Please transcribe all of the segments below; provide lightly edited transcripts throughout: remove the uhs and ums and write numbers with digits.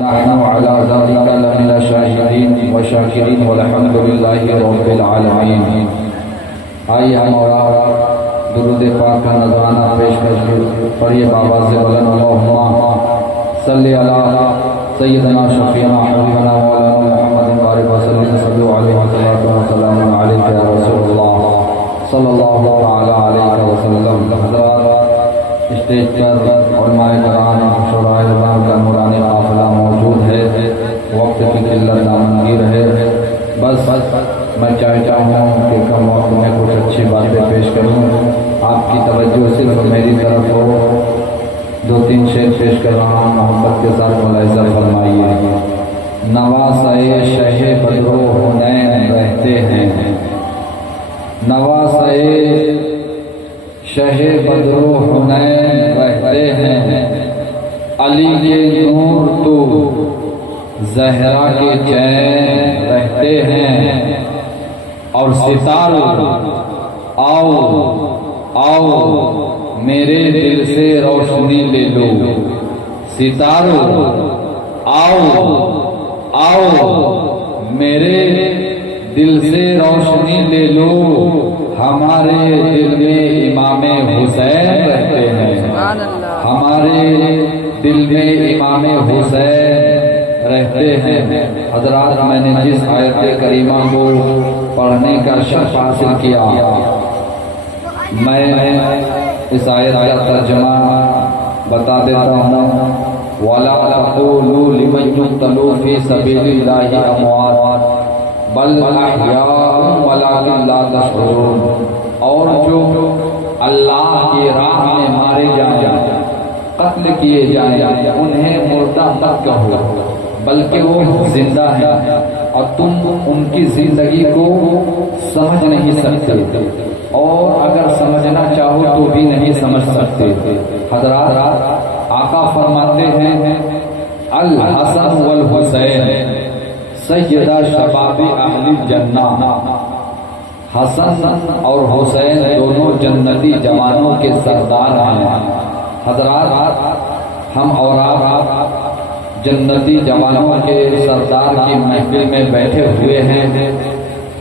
نحن على ذلك لمن الشاهدين والشاكرين والحمد لله رب العالمين. آئیے ہم اور درود پاک کا نذرانہ پیش پڑھیے بابا سے بلند اللہم صلی علی سیدنا شفیعنا حبیبنا مولانا محمد بارک وسلم صلی علیہ وسلم علیک یا رسول اللہ صلی اللہ علیہ وسلم. حضرات اسٹیج پر علماء کرام شورائے اعظام کا نورانی قافلہ موجود ہے. وقت کی قلت نامنگیر ہے. بس میں چاہتا ہوں کہ کم وقت میں کچھ اچھی باتیں پیش کروں. آپ کی توجہ صرف میری طرف ہو. دو تین شعر پیش کر رہا ہوں, محبت کے ساتھ ملاحظہ فرمائیے. نواسۂ شہ بدر و حنین رہتے ہیں, نواسۂ شہ بدر و حنین رہتے ہیں. علی کے نور تو زہرا کے چین رہتے ہیں. اور ستاروں آؤ میرے دل سے روشنی لے لو. ستاروں آؤ میرے دل سے روشنی لے لو. ہمارے دل میں امام حسین رہتے ہیں, ہمارے دل میں امام حسین رہتے ہیں. حضرات میں نے جس آیت کریمہ کو پڑھنے کا شرف حاصل کیا, میں اس آیت کا ترجمہ بتا دیتا ہوں. وَلَا تَقُولُوا لِمَن يُقْتَلُ فِي سَبِيلِ اللَّهِ أَمْوَاتٌ بَلْ أَحْيَاءٌ وَلَٰكِن لَّا تَشْعُرُونَ. اور جو اللہ کی راہ میں مارے جائیں, قتل کیے جائیں, انہیں مردہ مت کہو بلکہ وہ زندہ ہیں, اور تم ان کی زندگی کو سمجھ نہیں سکتے, اور اگر سمجھنا چاہو تو بھی نہیں سمجھ سکتے. حضرات آقا فرماتے ہیں الحسن والحسین سیدہ شباب اہل جنہ. حسن اور حسین دونوں جنتی جوانوں کے سردار ہیں. حضرات ہم اور آپ جنتی جوانوں کے سردار کی محفل میں بیٹھے ہوئے ہیں.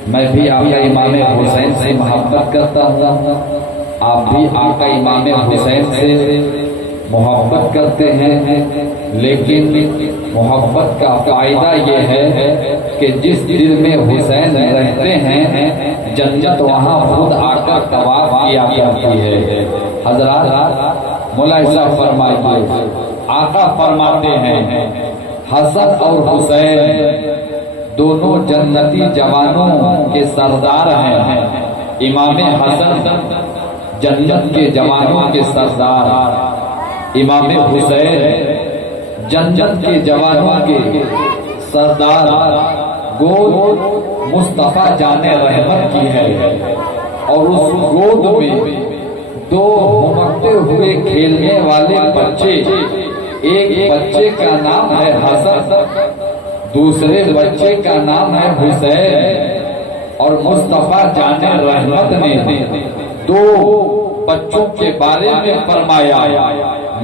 میں بھی آقا امام حسین سے محبت کرتا ہوں, آپ بھی آقا امام حسین سے محبت کرتے ہیں. لیکن محبت کا فائدہ یہ ہے کہ جس دل میں حسین رہتے ہیں جنت وہاں خود آ کر طواف کیا کرتی ہے. حضرات ملاحظہ فرمائیے, آقا فرماتے ہیں حسن اور حسین دونوں جنتی جوانوں کے سردار ہیں. امام حسن جنت کے جوانوں کے سردار, امام حسین جنت کے جوانوں کے سردار. گود مصطفیٰ جان رحمت کی ہے, اور اس گود میں دو ہمکتے ہوئے کھیلنے والے بچے, ایک بچے کا نام ہے حسن, دوسرے بچے کا نام ہے حسین. اور مصطفیٰ جان رحمت نے دو بچوں کے بارے میں فرمایا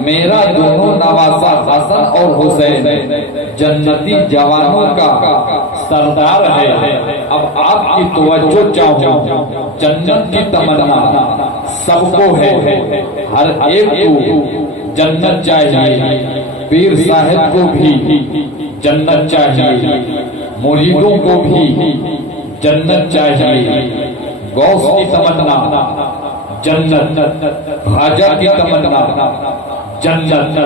میرا دونوں نواسا حسن اور حسین جنتی جوانوں کا سردار ہے. اب آپ کی توجہ چاہوں, جنت کی تمنا سب کو ہے, ہر ایک کو جنت چاہیے. پیر صاحب کو بھی جنت چاہیے, مریدوں کو بھی جنت چاہیے. غوث کی تمنا جنت, خواجہ کی تمنا جنت,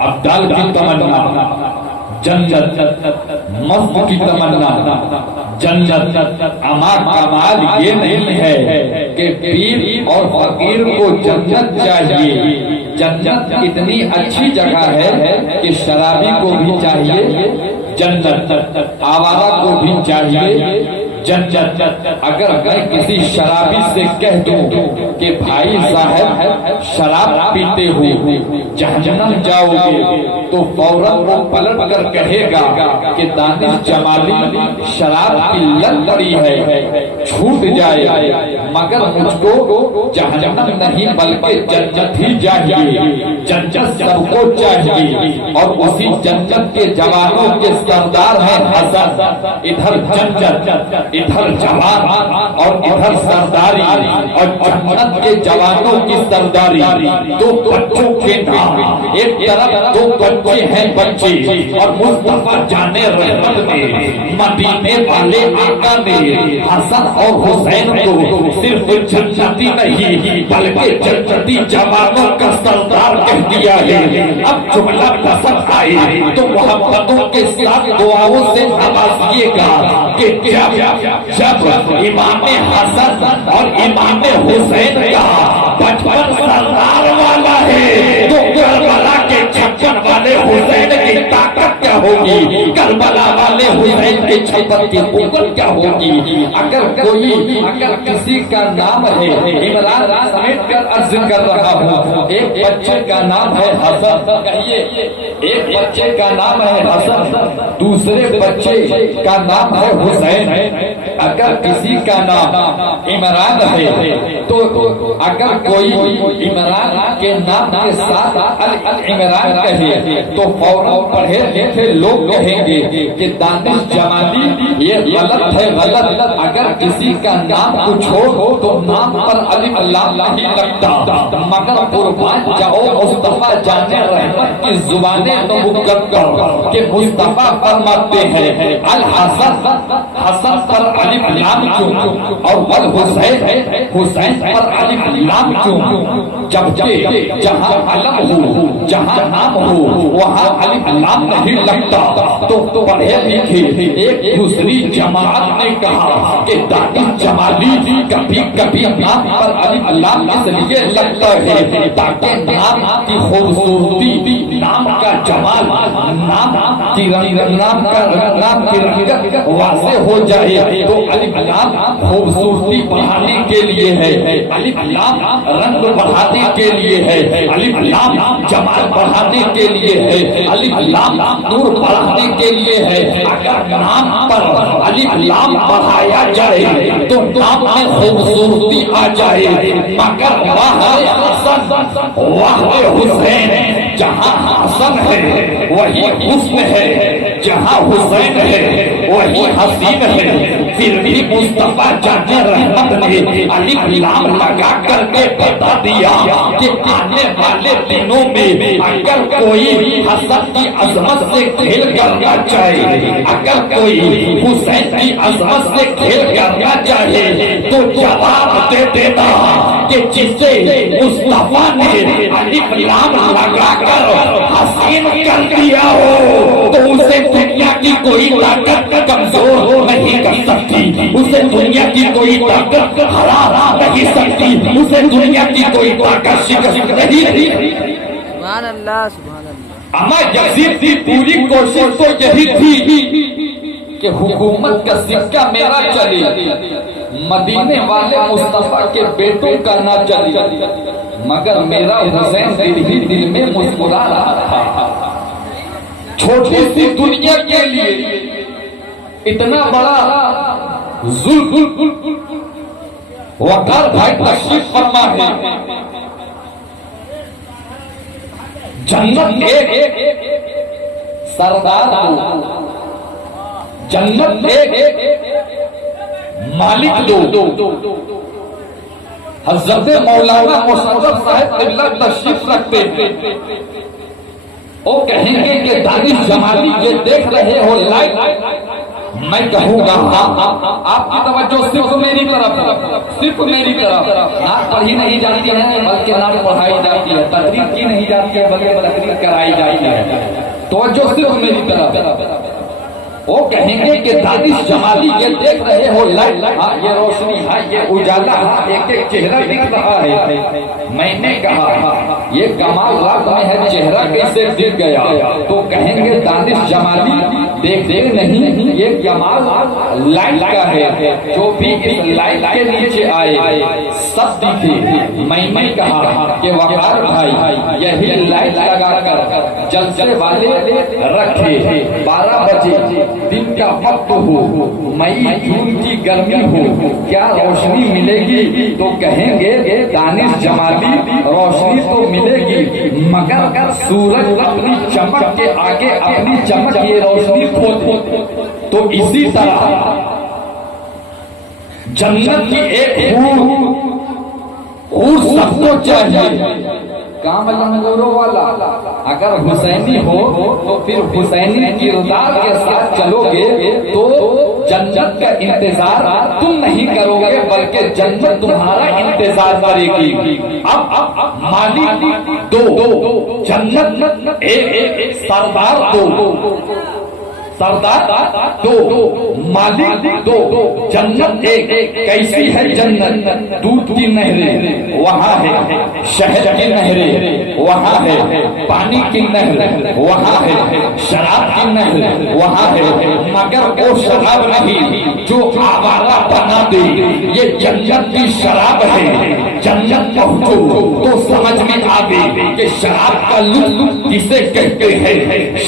ابدال کی تمنا جنت, مفت کی تمنا جنت. اما کمال یہ نہیں ہے کہ پیر اور فقیر کو جنت چاہیے. جنت اتنی اچھی جگہ ہے کہ شرابی کو بھی چاہیے جنت, آوارہ کو بھی چاہیے جنت۔ اگر میں کسی شرابی سے کہہ دوں کہ بھائی صاحب شراب پیتے ہو جہنم جاؤ گے، تو فوراً وہ پلٹ کر کہے گا کہ دانش جمالی شراب کی لت پڑی ہے، چھوٹ جائے، مگر مجھ کو جہنم نہیں بلکہ جنت ہی چاہیے، جنت سب کو چاہیے۔ اور اسی جنت کے جوانوں کے سردار ہیں حسن، ادھر جنت، ادھر جوان اور ادھر سرداری، اور جنت کے جوانوں کی سرداری۔ دو بچوں کے نام، ایک طرف دو بچے ہیں بچے، اور مصطفیٰ جانے رحمت میں مدینے والے آقا نے حسن اور حسین کو صرف جنتی نہیں بلکہ جنتی جوانوں کا سردار کہہ دیا ہے۔ اب جملہ پسند آئے تو محبتوں کے ساتھ دعاؤں سے نوازیے گا کہ جب امام حسن اور امام حسین کا بچپن سردار والا ہے تو کربلا کے چھپن والے حسین کی طاقت کیا ہوگی، کربلا والے حسین کے چھپن کی قوت کیا ہوگی۔ اگر کسی کا نام ہے، عمران سمیٹ کر عرض کر رہا ہوں، ایک بچے کا نام ہے حسن، کہیے ایک بچے کا نام ہے حسن، دوسرے بچے کا نام ہے حسین۔ اگر کسی کا نام عمران ہے تو اگر کوئی عمران کے نام کے ساتھ عمران کہے تو فوراً پڑھے لکھے لوگ کہیں گے کہ دانش جمالی یہ غلط ہے، غلط۔ اگر کسی کا نام کچھ ہو تو نام پر الف لام نہیں لگتا، مگر قربان جاؤ مصطفیٰ جانے رحمت کی زبانیں نبوت کر کہ مصطفیٰ فرماتے ہیں الحسن، حسن پر الف لام کیوں، اور والحسین، حسین پر الف لام کیوں؟ جبکہ جہاں علم ہو، جہاں نام ہو، وہاں الف لام نہیں لگتا۔ تو پڑھے لکھے ایک دوسری جماعت نے کہا کہ دانش جمالی کبھی کبھی نام پر الف لام اس لیے لگتا ہے تاکہ نام کی خوبصورتی، نام کا جمال، نام کی رنگت واضح ہو جائے۔ تو الف لام خوبصورتی بڑھانے کے لیے ہے، الف لام رنگ بڑھانے کے لیے ہے، الف لام جمال بڑھانے کے لیے ہے، الف لام نور بڑھانے کے لیے ہے۔ اگر نام پر الف لام بڑھایا جائے تو نام میں خوبصورتی آ جائے، مگر واہ حسن واہ حسین، جہاں حسن ہے وہی حسن ہے، جہاں حسین ہے وہی حسین ہے۔ پھر بھی مصطفیٰ جانے رحمت نے الف لام لگا کر کے بتا دیا کہ آنے والے دنوں میں اگر کوئی حسن کی عظمت سے کھیل کرنا چاہے، اگر کوئی حسین کی عظمت سے کھیل کرنا چاہے تو جواب دے دینا کہ جسے مصطفیٰ نے الف لام لگا کر حسین کر دیا ہو تو اسے دنیا کی کوئی طاقت کمزور نہیں کر سکتی، اسے دنیا کی کوئی طاقت ہرا نہیں سکتی، اسے دنیا کی کوئی طاقت شکست نہیں۔ سبحان اللہ، سبحان اللہ۔ اما یزید کی پوری کوشش تو یہی تھی کہ حکومت کا سکہ میرا چلے، مدینے والے مصطفیٰ کے بیٹوں کا نہ چلے، مگر میرا حسین دل ہی دل میں مسکرا رہا تھا۔ چھوٹی سی دنیا کے لیے اتنا بڑا ظلم، وقار بھائی تشریف فرما ہے، جنت ایک سردار دو، جنت ایک مالک دو۔ حضرت مولانا مشرف صاحب قبلہ تشریف رکھتے ہیں، وہ کہیں گے کہ دانش جمالی یہ دیکھ رہے ہو لائیو، میں کہوں گا آپ کی توجہ صرف میری طرف، نعت پڑھی نہیں جاتی ہے بلکہ نعت پڑھائی جاتی ہے، تقریر کی نہیں جاتی ہے بلکہ تقریر کرائی جاتی ہے، توجہ صرف میری طرف۔ وہ کہیں گے کہ دانش جمالی یہ دیکھ رہے ہو لائیو، ہاں یہ روشنی، ہاں یہ اجالا، ہاں ایک ایک چہرہ دکھ رہا ہے۔ میں نے کہا یہ کمال رات میں ہے، چہرہ کیسے دکھ گیا؟ تو کہیں گے دانش جمالی دیکھتے نہیں یہ کمال لائٹ کا ہے، جو بھی اس لائٹ کے نیچے آئے سب دکھے۔ میں نے کہا کہ وقار بھائی یہی لائٹ لگا کر جلسے والے رکھے، 12 بجے دن کا وقت ہو، مئی جون کی گرمی ہو، کیا روشنی ملے گی؟ تو کہیں گے دانش جمالی روشنی تو ملے گی، مگر سورج اپنی چمک کے آگے اپنی چمک یہ روشنی کھو دے۔ تو اسی طرح جنت کی ایک حور سب کو چاہیے، کام لنگوروں والا اگر حسینی ہو تو پھر حسینی کردار کے ساتھ چلو گے تو جنت کا انتظار تم نہیں کرو گے بلکہ جنت تمہارا انتظار کرے گی۔ اب مالک دو، جنت ایک، سردار دو، سردار دو، مالک دو، جنت ایک۔ کیسی ہے جنت؟ دودھ کی نہریں وہاں ہے، شہد کی نہریں وہاں ہے، پانی کی نہر وہاں ہے، شراب کی نہر وہاں ہے، مگر وہ شراب نہیں جو آوارہ بنا دے، یہ جنت کی شراب ہے۔ جنت پہنچو تو سمجھ میں آگے کہ شراب کا لطف کسے کہتے ہیں،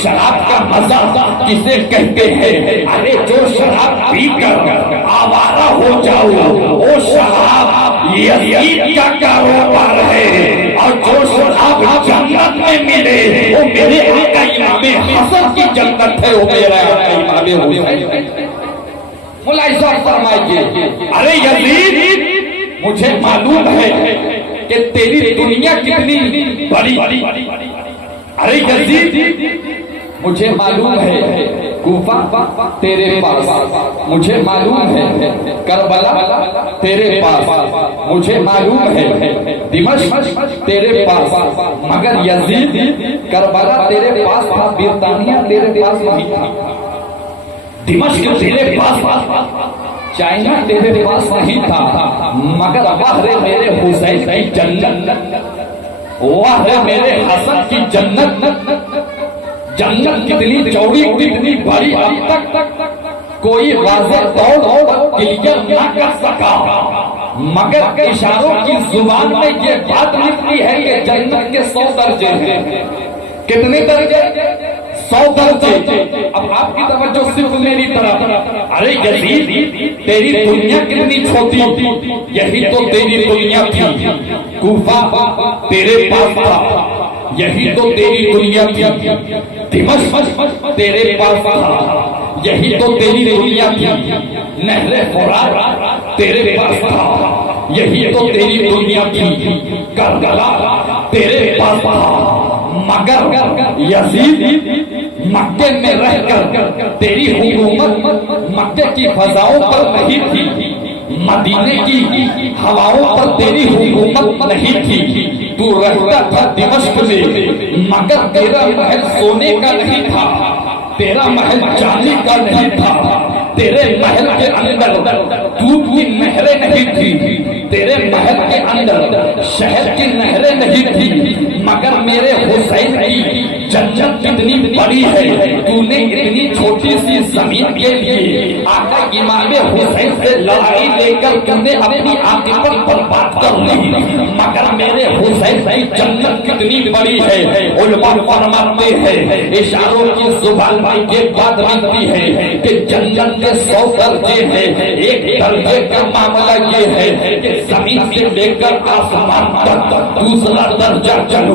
شراب کا مزہ کسے کہتے ہیں۔ ارے جو شراب پی کر آوارہ ہو جاؤ وہ شراب یزید کا کاروبار ہے، اور جو شراب جنت میں ملے وہ میرے آقا امام حسن کی جنت ہے، وہ میرا آقا امام حسین۔ ملاحظہ فرمائیے، ارے یزید مجھے معلوم ہے کہ تیری دنیا کتنی بڑی، ارے یزید مجھے معلوم ہے کوفہ تیرے پاس، مجھے معلوم ہے کربلا تیرے پاس، مجھے معلوم ہے دمشق تیرے پاس، مگر یزید کربلا تیرے پاس تھا، برطانیہ تیرے پاس نہیں تھا، دمشق تیرے پاس، چائنا تیرے پاس نہیں تھا، مگر واہ رے میرے حسین کی جنت، واہ رے میرے حسن کی جنت۔ جنت کتنی چوڑی کتنی بڑی اب تک کوئی واضح طور کلیئر نہ کر سکا، مگر اشاروں کی زبان میں یہ بات لکھتی ہے کہ جنت کے 100 درجے ہیں۔ کتنے درجے؟ 100 درجے۔ اب آپ کی توجہ صرف میری طرف، ارے یزید تیری دنیا کتنی چھوٹی، یہی تو تیری دنیا تھی، کوفہ تیرے پاس تھا، یہی تو تیری دنیا تھی، دمشق تیرے پاس تھا، یہی تو تیری دنیا تھی، نہر فرات تیرے پاس تھا، یہی تو تیری دنیا تھی، کربلا تیرے پاس تھا، مگر یزید مکے میں رہ کر تیری حکومت مکے کی فضاؤں پر نہیں تھی، مدینے کی ہواؤں پر تیری حکومت نہیں تھی، تو رہتا تھا دمشق میں، مگر تیرا محل سونے کا نہیں تھا، تیرا محل چاندی کا نہیں تھا، تیرے محل کے اندر دودھ کی نہریں نہیں تھی، تیرے محل کے اندر شہد کی نہریں نہیں تھی، مگر میرے حسین کی جنت کتنی بڑی ہے، تو نے اتنی چھوٹی سی زمین کے لیے آقا امام حسین سے لڑائی لے کر تم نے اپنی عاقبت برباد کر لی، مگر میرے حسین کی جنت کتنی بڑی ہے۔ علماء فرماتے ہیں اشاروں کی زبان میں یہ بات لکھتی ہے کہ جنت کے 100 درجے ہیں، ایک درجے کا معاملہ یہ ہے کہ زمین سے لے کر آسمان تک دوسرا درجہ چلو،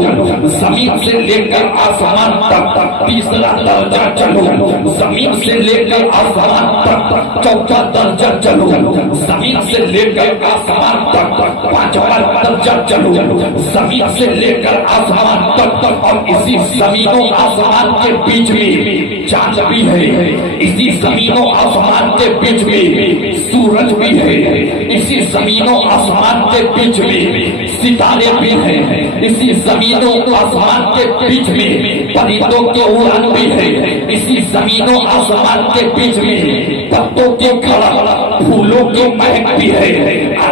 زمین سے لے کر آسمان تک تیسرا درجہ چلو، زمین سے لے کر آسمان تک چوتھا درجہ چلو، زمین سے لے کر آسمان تک 5واں درجہ چلو، زمین سے لے کر آسمان تک، اور اسی زمین و آسمان کے بیچ میں چاند بھی ہے، اسی زمین و آسمان کے بیچ میں سورج بھی ہے، اسی زمین و آسمان کے بیچ میں ستارے بھی ہیں، اسی زمین و آسمان کے بیچ میں پرندوں کے اڑان بھی ہے، اسی زمین و آسمان کے بیچ میں پتوں کے کھڑا پھولوں کی مہک بھی ہے۔